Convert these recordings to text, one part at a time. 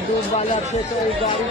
दूध वाला थे तो गाड़ी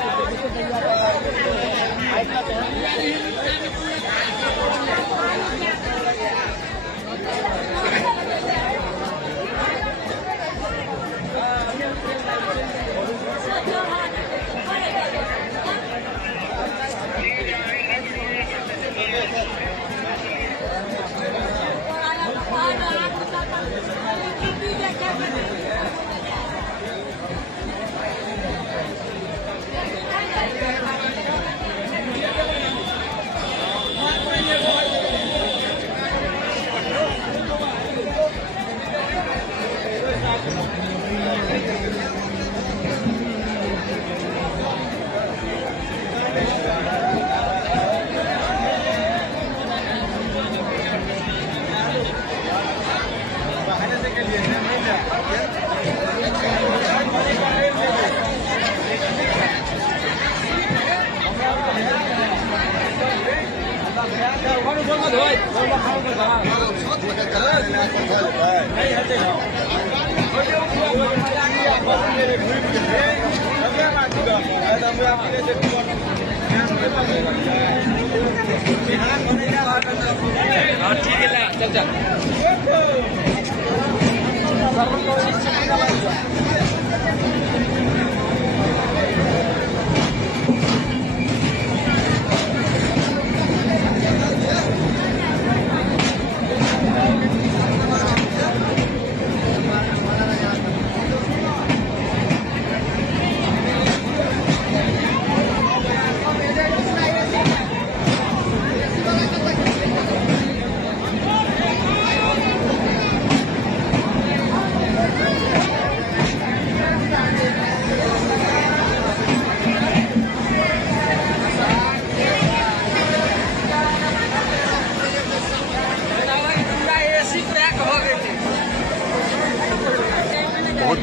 ठीक है चल चल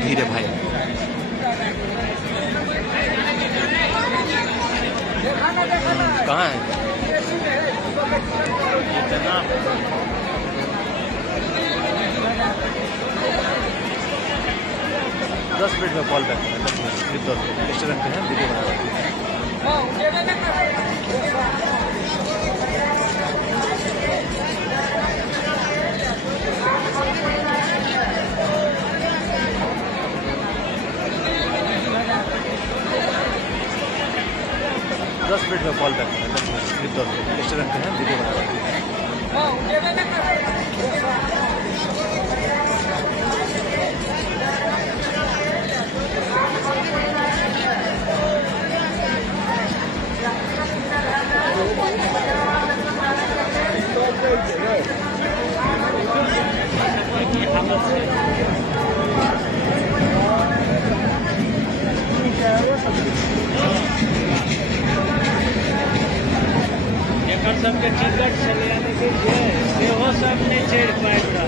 धीरे भाई कहाँ है इतना 10 मिनट में कॉल बैक करना 10 मिनट रेस्टोरेंट पे है वीडियो बना रहा हूँ 10 मिनट में कॉल बैक करना 10 मिनट रेस्टोरेंट पे है वीडियो बना रहा सबके टिकट चले आने के लिए सब नहीं चढ़ पाएगा।